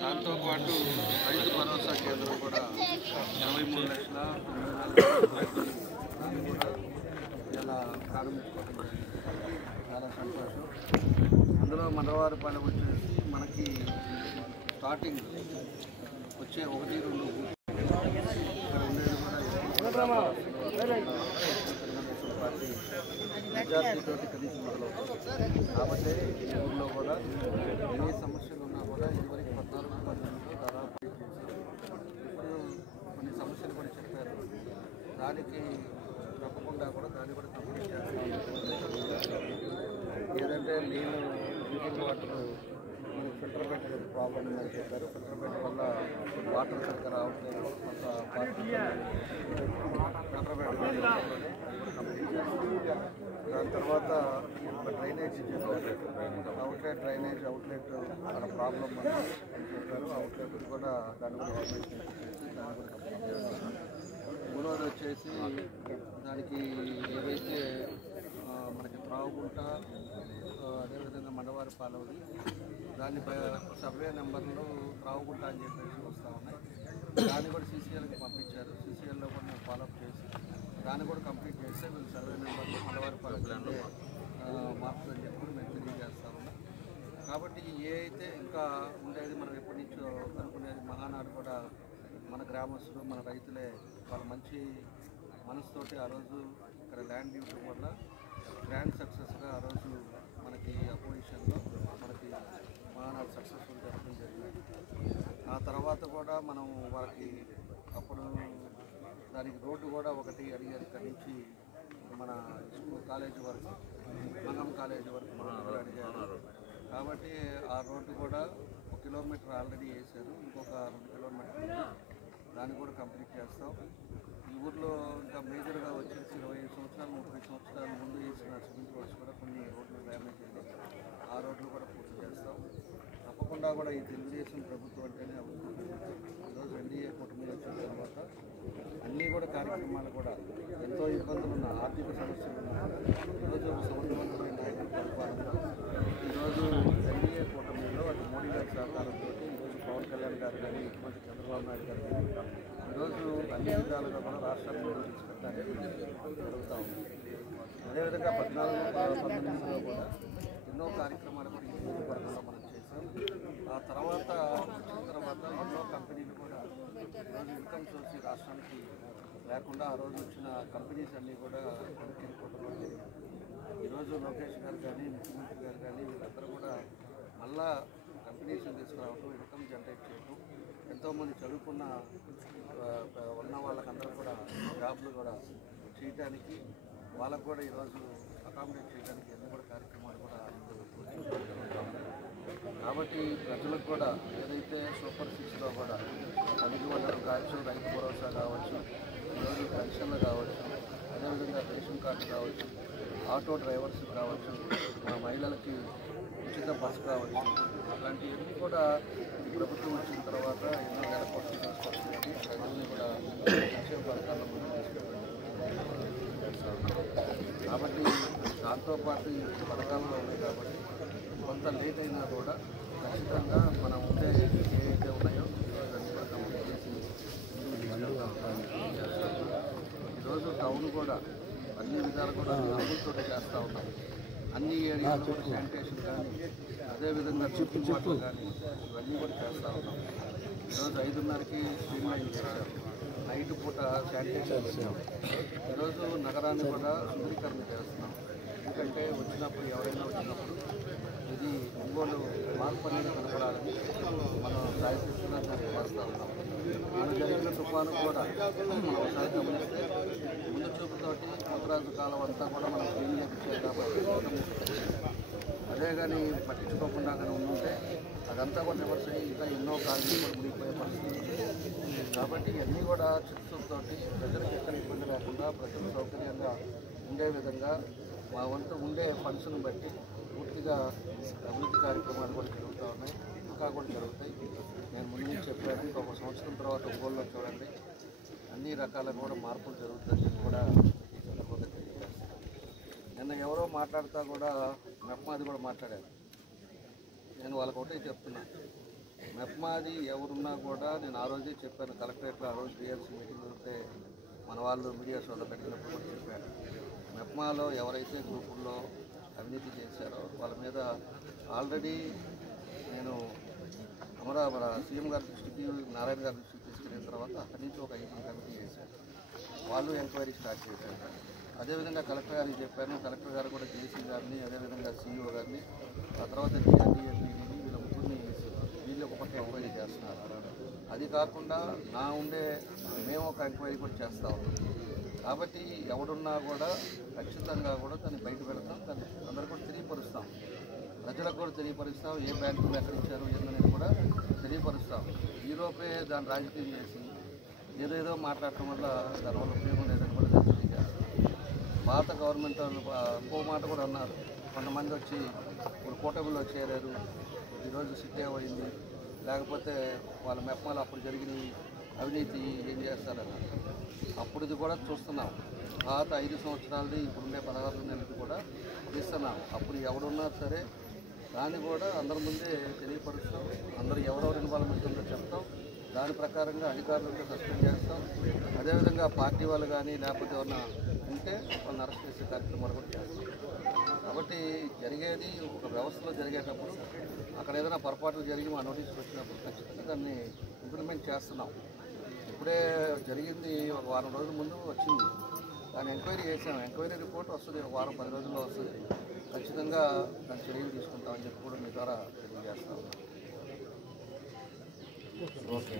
దాంతో పాటు రైతు భరోసా కేంద్రం కూడా 23 లక్షల ఇలా ప్రారంభించుకోవడం చాలా సంతోషం. అందులో మండవారిపాలెం వచ్చేసి మనకి స్టార్టింగ్ వచ్చే 1-2 ఇక్కడ ఉండేది కూడా పార్టీ మెజార్టీతో కలిసి మొదలవుతుంది. కాబట్టి ఈ ఊళ్ళో కూడా ఏ సమస్యలు ఉన్నా కూడా ఇదివరకు 14-15 దాదాపు ఇప్పుడు కొన్ని సమస్యలు కూడా చెప్పారు. దానికి తప్పకుండా కూడా దాన్ని కూడా కంప్లీట్ చేస్తాం. ఏదంటే నీళ్ళు drinking water filter bed problem ఉందని చెప్పారు. ఫిల్టర్ బెడ్ వల్ల వాటర్ సరిగ్గా రావట్లేదు. కొంత ఫిల్టర్ బెడ్ కంప్లీట్ చేస్తాం. దాని తర్వాత డ్రైనేజ్ అవుట్లెట్ డ్రైనేజ్ అవుట్లెట్ అక్కడ ప్రాబ్లం అని చెప్పారు. అవుట్లెట్ కూడా దాని కూడా ఆపరేషన్ చేసి దాన్ని కూడా కంప్లీట్ చేస్తాం. మూడవది వచ్చేసి దానికి ఏవైతే మనకి త్రాగుంట అదేవిధంగా మండవారిపాలెంది దాన్ని సర్వే నెంబర్లు త్రాగుంట అని చెప్పేసి వస్తూ ఉన్నాయి. దాన్ని కూడా సీసీఎల్కి పంపించారు. సీసీఎల్లో కూడా మేము ఫాలోఅప్ చేసి దాన్ని కూడా కంప్లీట్ చేస్తే వీళ్ళు సర్వే నెంబర్లు మండవారిపాలెంలో మార్పులని చెప్పి మేము తెలియజేస్తా ఉన్నాం. కాబట్టి ఏ అయితే ఇంకా ఉండేది మనం ఎప్పటి నుంచో అనుకునేది మహానాడు కూడా మన గ్రామస్తులు మన రైతులే వాళ్ళ మంచి మనసుతోటి ఆ రోజు ఇక్కడ ల్యాండ్ ఇవ్వడం వల్ల గ్రాండ్ సక్సెస్గా ఆ రోజు మనకి అపోజిషన్లో మనకి మహానాడు సక్సెస్ఫుల్ జరగడం జరిగింది. ఆ తర్వాత కూడా మనం వాళ్ళకి అప్పుడు దానికి రోడ్డు కూడా ఒకటి అడిగారు. ఇక్కడి నుంచి మన స్కూల్ కాలేజీ వరకు మంగం కాలేజీ వరకు మనం అడిగారు. కాబట్టి ఆ రోడ్డు కూడా 1 కిలోమీటర్ ఆల్రెడీ వేశారు. ఇంకొక 2 కిలోమీటర్లు దాన్ని కూడా కంప్లీట్ చేస్తాం. ఈ ఊర్లో ఇంకా మేజర్గా వచ్చేసి 25 సంవత్సరాలు 30 సంవత్సరాల ముందు వేసిన సిమెంట్ రోడ్స్ కూడా కొన్ని రోడ్లు డ్యామేజ్ అయ్యాయి. ఆ రోడ్లు కూడా పూర్తి చేస్తాం. తప్పకుండా కూడా ఈ తెలుగుదేశం ప్రభుత్వం అంటేనే అవుతుంది. ఈరోజు ఎన్డీఏ కూటమి వచ్చిన తర్వాత అన్నీ కూడా కార్యక్రమాలు కూడా ఎంతో ఇబ్బందులు ఉన్న ఆర్థిక సమస్యలు ఉన్నా ఈరోజు సమర్థవంతమైన నాయకుల పరిపాలన ఈరోజు ఎన్డీఏ కూటమిలో అటు మోడీ గారి సహకారంతో ఈరోజు పవన్ కళ్యాణ్ గారు కానీ ముఖ్యమంత్రి చంద్రబాబు నాయుడు గారు కానీ ఈరోజు అన్ని విధాలుగా కూడా రాష్ట్రాన్ని తీసుకెళ్ళడానికి జరుగుతూ ఉంది. అదేవిధంగా 14-19లో కూడా ఎన్నో కార్యక్రమాలు కూడా ఈ నియోజకవర్గంలో మనం చేసాం. ఆ తర్వాత వచ్చిన తర్వాత ఎన్నో కంపెనీలు కూడా ఈరోజు ఇన్కమ్ సోర్స్ రాష్ట్రానికి లేకుండా ఆ రోజు వచ్చిన కంపెనీస్ అన్నీ కూడా కొనుక్కోవడం జరిగింది. ఈరోజు లోకేష్ గారు కానీ ముఖ్యమంత్రి గారు కానీ వీళ్ళందరూ కూడా మళ్ళా కంపెనీస్ తీసుకురావడం ఇన్కమ్ జనరేట్ చేయడం ఎంతోమంది చదువుకున్న ఉన్న వాళ్ళకందరూ కూడా జాబ్లు కూడా చేయడానికి వాళ్ళకు కూడా ఈరోజు అకామిడేట్ చేయడానికి ఎన్నో కూడా కార్యక్రమాలు కూడా కాబట్టి ప్రజలకు కూడా ఏదైతే సూపర్ 6లో కూడా తల్లి వందలు కావచ్చు, రైతు భరోసా కావచ్చు, ఈరోజు పెన్షన్లు కావచ్చు, అదేవిధంగా రేషన్ కార్డు కావచ్చు, ఆటో డ్రైవర్స్ కావచ్చు, మా మహిళలకి ఉచిత బస్సు కావచ్చు, అలాంటివన్నీ కూడా ప్రభుత్వం వచ్చిన తర్వాత ఎన్నో వేల కోట్లు తీసుకొస్తుంది. ప్రజల్ని కూడా సంక్షేమ పథకాల్లో ముందు తీసుకెళ్ళడం. కాబట్టి దాంతోపాటు ఈ పథకాల్లో ఉన్నాయి కాబట్టి కొంత లేట్ అయినా కూడా ఖచ్చితంగా మనం ఉండే ఏవైతే ఉన్నాయో ఈరోజు అన్ని కూడా కంప్లీట్ చేసి ఈరోజు టౌన్ కూడా అన్ని విధాలు కూడా అభివృద్ధితో చేస్తూ ఉన్నాం. అన్ని ఏరియాలో శానిటేషన్ కానీ అదేవిధంగా చుట్టూ కానీ ఇవన్నీ కూడా చేస్తూ ఉన్నాం. ఈరోజు 5:30కి స్ట్రీమ్ లైన్ చేశారు, నైట్ పూట శానిటేషన్ చేశాం. ఈరోజు నగరాన్ని కూడా శుద్ధీకరణ చేస్తున్నాం. ఎందుకంటే వచ్చినప్పుడు ఎవరైనా వచ్చినప్పుడు ఇది ఒంగోలు మార్పు అనేది కనపడాలని మనం ప్రయత్నిస్తున్నా చేస్తూ ఉన్నాం. మన జరిగిన తుఫాను కూడా మనం ఒకసారి గమనిస్తే ముందు చూపుతోటి ఉత్తరాంధ్ర కాలం అంతా కూడా మనం క్లీన్ చేయించాం కాబట్టి అదే కానీ పట్టించుకోకుండా కానీ ఉంటే అదంతా కూడా రివర్స్ అయ్యి ఇంకా ఎన్నో కాలనీలు కూడా మునిగిపోయే పరిస్థితి. కాబట్టి ఇవన్నీ కూడా చిత్తూరుతోటి ప్రజలకు ఎక్కడ ఇబ్బంది లేకుండా ప్రజలు సౌకర్యంగా ఉండే విధంగా మా వంతు ఉండే ఫండ్స్ను బట్టి పూర్తిగా అభివృద్ధి కార్యక్రమాలు కూడా జరుగుతూ ఉన్నాయి, ఇంకా కూడా జరుగుతాయి. నేను ముందు నుంచి చెప్పాను, ఒక సంవత్సరం తర్వాత ఒంగోలులో చూడండి అన్ని రకాల కూడా మార్పులు జరుగుతాయని కూడా ఈ సందర్భంగా తెలియజేస్తాను. నిన్న ఎవరో మాట్లాడుతూ కూడా మెప్మాది కూడా మాట్లాడారు. నేను వాళ్ళకి ఒకటే చెప్తున్నా, మెప్మాది ఎవరున్నా కూడా నేను ఆ రోజే చెప్పాను, కలెక్టరేట్లో ఆ రోజు డిఎల్సీ మీటింగ్ ఉంటే మన వాళ్ళు మీడియా సోదరులు పెట్టినప్పుడు కూడా చెప్పాను. మెప్మాలో ఎవరైతే గ్రూపుల్లో అవినీతి చేశారో వాళ్ళ మీద ఆల్రెడీ నేను మన సీఎం గారి దృష్టికి, నారాయణ గారి దృష్టికి తీసుకెళ్ళిన తర్వాత అక్కడి నుంచి ఒక 5 కమిటీ చేశారు, వాళ్ళు ఎంక్వైరీ స్టార్ట్ చేశారు. అదేవిధంగా కలెక్టర్ గారికి చెప్పాను, కలెక్టర్ గారు కూడా జేసీ గారిని, అదేవిధంగా సీఈఓ గారిని, ఆ తర్వాత డిఎండిఎస్ని వీళ్ళ ముగ్గురిని వీళ్ళు ఒక పక్క ఎంక్వైరీ చేస్తున్నారు. అది కాకుండా మేము ఒక ఎంక్వైరీ కూడా చేస్తూ ఉన్నాం. కాబట్టి ఎవడున్నా కూడా ఖచ్చితంగా కూడా దాన్ని బయట పెడతాం, దాన్ని అందరూ కూడా తెలియపరుస్తాం, ప్రజలకు కూడా తెలియపరుస్తాం, ఏ బ్యాంకులు ఎక్కడ ఇచ్చారు ఏందనేది కూడా తెలియపరుస్తాం. ఈలోపే దాన్ని రాజకీయం చేసి ఏదేదో మాట్లాడటం వల్ల దానివల్ల ఉపయోగం లేదని కూడా తెలియజేస్తాం. పాత గవర్నమెంట్ ఇంకో మాట కూడా అన్నారు, కొంతమంది వచ్చి ఇప్పుడు కూటమిలో చేరారు, ఈరోజు సిట్టే అయింది, లేకపోతే వాళ్ళ మెప్మాలు అప్పుడు జరిగిన అవినీతి ఏం చేస్తారన్నారు. అప్పుడుది కూడా చూస్తున్నాం, పాత 5 సంవత్సరాలది ఇప్పుడుండే 16 నెలలది కూడా తీస్తున్నాం. అప్పుడు ఎవడున్నారు సరే దాన్ని కూడా అందరి ముందే తెలియపరుస్తాం, అందరూ ఎవరెవరు ఇన్వాల్వ్మెంట్ ఉందో చెప్తాం, దాని ప్రకారంగా అధికారులతో సస్పెండ్ చేస్తాం. అదేవిధంగా పార్టీ వాళ్ళు కానీ లేకపోతే ఎవరైనా ఉంటే వాళ్ళని అరెస్ట్ చేసే కార్యక్రమాలు కూడా చేస్తాం. కాబట్టి జరిగేది ఒక వ్యవస్థలో జరిగేటప్పుడు అక్కడ ఏదైనా పొరపాట్లు జరిగి మా నోటీసులు వచ్చినప్పుడు ఖచ్చితంగా దాన్ని ఇంప్లిమెంట్ చేస్తున్నాం. ఇప్పుడే జరిగింది, ఒక వారం రోజుల ముందు వచ్చింది, దాన్ని ఎంక్వైరీ చేసాం, ఎంక్వైరీ రిపోర్ట్ వస్తుంది, ఒక వారం 10 రోజుల్లో వస్తుంది. ఖచ్చితంగా దాన్ని చర్యలు తీసుకుంటామని చెప్పి కూడా మీ ద్వారా తెలియజేస్తాం. ఓకే.